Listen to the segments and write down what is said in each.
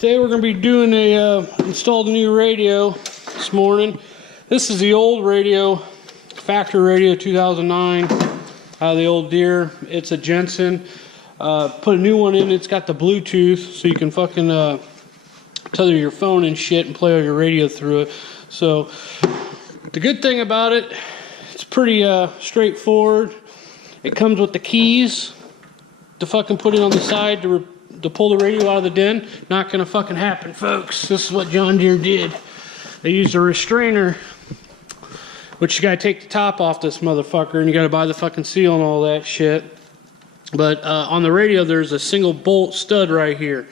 Today we're going to be doing installed a new radio this morning. This is the old radio, factory radio 2009, out of the old Deere. It's a Jensen. Put a new one in. It's got the Bluetooth, so you can fucking tether your phone and shit and play all your radio through it. So the good thing about it, it's pretty straightforward. It comes with the keys to fucking put it on the side to pull the radio out of the den. Not gonna fucking happen, folks. This is what John Deere did. They used a restrainer, which you gotta take the top off this motherfucker, and you gotta buy the fucking seal and all that shit. But on the radio, there's a single bolt stud right here.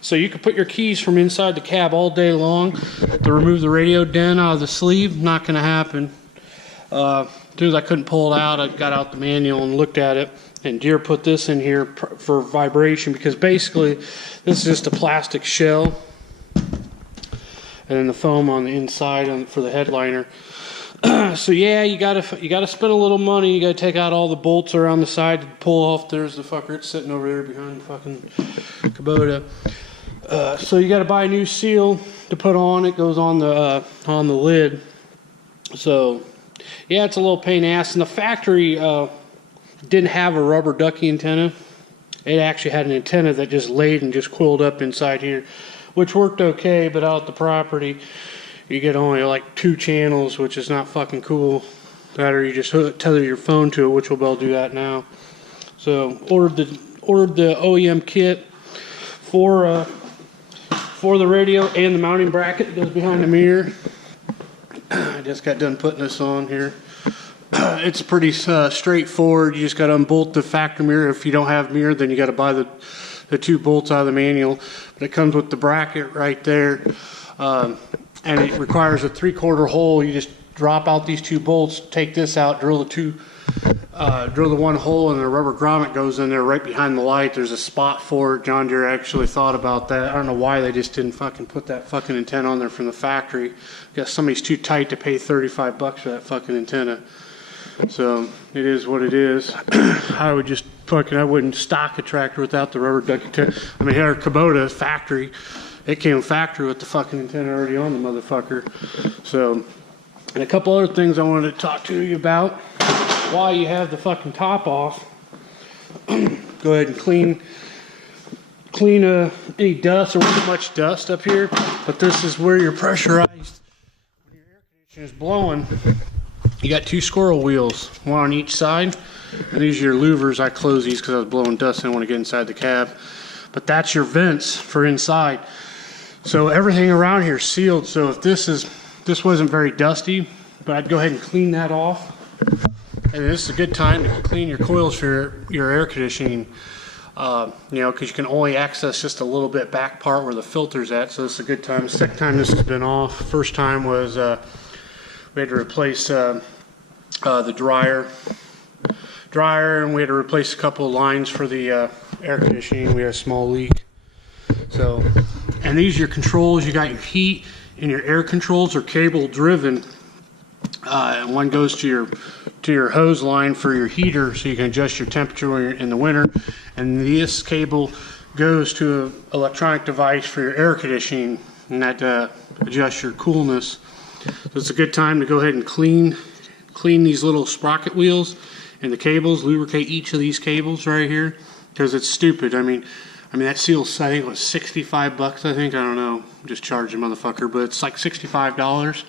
So you can put your keys from inside the cab all day long to remove the radio den out of the sleeve. Not gonna happen. As soon as I couldn't pull it out, I got out the manual and looked at it. And Deere put this in here for vibration, because basically this is just a plastic shell and then the foam on the inside for the headliner. So yeah, you gotta spend a little money. You gotta take out all the bolts around the side to pull off. There's the fucker. It's sitting over there behind the fucking Kubota. So you gotta buy a new seal to put on. It goes on the lid. So yeah, it's a little pain in the ass. And the factory didn't have a rubber ducky antenna. It actually had an antenna that just laid and just coiled up inside here, which worked okay, but out at the property you get only like 2 channels, which is not fucking cool. That, or you just tether your phone to it, which we'll be able to do that now. So ordered the OEM kit for the radio and the mounting bracket that goes behind the mirror. I just got done putting this on here. It's pretty straightforward. You just got to unbolt the factory mirror. If you don't have mirror, then you got to buy the 2 bolts out of the manual. But it comes with the bracket right there, and it requires a 3/4 hole. You just drop out these 2 bolts, take this out, drill the 1 hole, and the rubber grommet goes in there right behind the light. There's a spot for it. John Deere actually thought about that. I don't know why they just didn't fucking put that fucking antenna on there from the factory. Guess somebody's too tight to pay $35 for that fucking antenna. So it is what it is. I wouldn't stock a tractor without the rubber ducky antenna. I mean, here Kubota factory, it came factory with the fucking antenna already on the motherfucker. So, and a couple other things I wanted to talk to you about while you have the fucking top off. Go ahead and clean any dust. There wasn't much dust up here, but this is where you're pressurized when your air conditioner is blowing. You got 2 squirrel wheels, one on each side, and these are your louvers. I close these because I was blowing dust. I didn't want to get inside the cab, but that's your vents for inside. So everything around here is sealed. So if this wasn't very dusty, but I'd go ahead and clean that off. And this is a good time to clean your coils for your air conditioning. You know, because you can only access just a little bit back part where the filter's at. So this is a good time. The second time this has been off. First time was we had to replace the dryer, and we had to replace a couple of lines for the air conditioning. We had a small leak. So, and these are your controls. You got your heat, and your air controls are cable driven. And one goes to your hose line for your heater, so you can adjust your temperature when you're in the winter. And this cable goes to an electronic device for your air conditioning, and that adjusts your coolness. So it's a good time to go ahead and clean these little sprocket wheels and the cables. Lubricate each of these cables right here, because it's stupid. I mean that seal, I think it was $65. I think, I don't know. Just charge the motherfucker, but it's like $65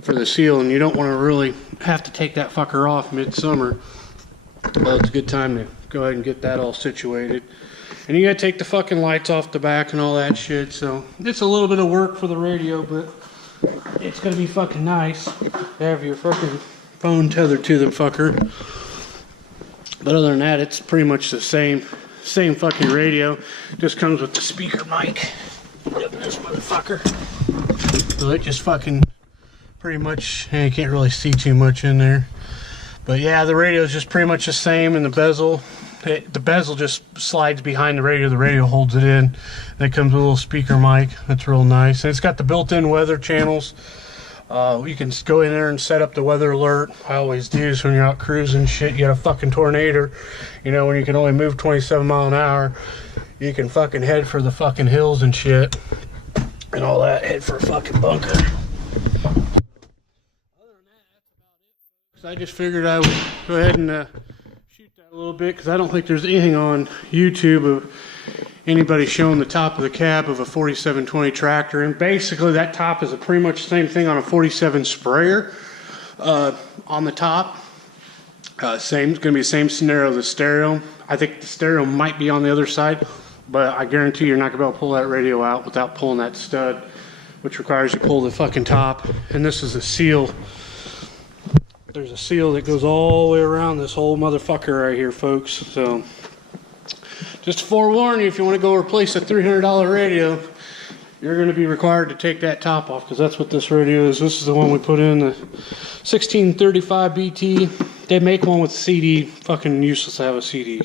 for the seal, and you don't want to really have to take that fucker off midsummer. Well, it's a good time to go ahead and get that all situated. And you gotta take the fucking lights off the back and all that shit. So it's a little bit of work for the radio, but it's gonna be fucking nice to have your fucking phone tethered to the fucker. But other than that, it's pretty much the same fucking radio. Just comes with the speaker mic. Look at this motherfucker. So it just fucking pretty much, you can't really see too much in there. But yeah, the radio is just pretty much the same, and the bezel just slides behind the radio holds it in. And it comes with a little speaker mic. That's real nice. And it's got the built-in weather channels. You can go in there and set up the weather alert. I always do. So when you're out cruising shit, you got a fucking tornado, you know, when you can only move 27 miles an hour, you can fucking head for the fucking hills and shit. And all that, head for a fucking bunker. Other than that, that's about it. So I just figured I would go ahead and shoot that a little bit, because I don't think there's anything on YouTube of anybody showing the top of the cab of a 4720 tractor. And basically that top is pretty much the same thing on a 47 sprayer. On the top, it's going to be the same scenario as the stereo. I think the stereo might be on the other side, but I guarantee you're not going to be able to pull that radio out without pulling that stud, which requires you pull the fucking top. And this is a seal. There's a seal that goes all the way around this whole motherfucker right here, folks. So just to forewarn you, if you want to go replace a $300 radio, you're going to be required to take that top off, because that's what this radio is. This is the one we put in, the 1635 BT. They make one with CD. Fucking useless to have a CD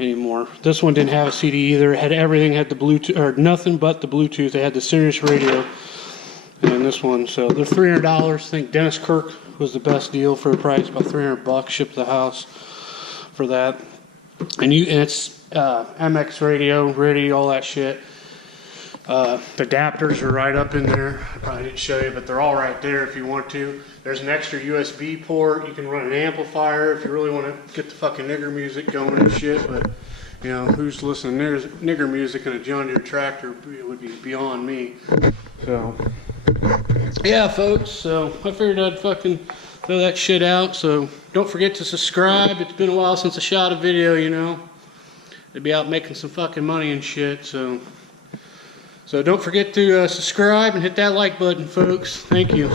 anymore. This one didn't have a CD either. It had everything. It had the Bluetooth, or nothing but the Bluetooth. They had the Sirius radio. And this one, so they're $300. I think Dennis Kirk was the best deal for the price, about $300 shipped to the house for that. And it's MX radio, all that shit. The adapters are right up in there. I probably didn't show you, but they're all right there if you want to. There's an extra USB port. You can run an amplifier if you really want to get the fucking nigger music going and shit. But, you know, who's listening to nigger music in a John Deere tractor? It would be beyond me. So, yeah, folks. So I figured I'd fucking throw that shit out. So don't forget to subscribe. It's been a while since I shot a video, you know. I'd be out making some fucking money and shit. So don't forget to subscribe and hit that like button, folks. Thank you.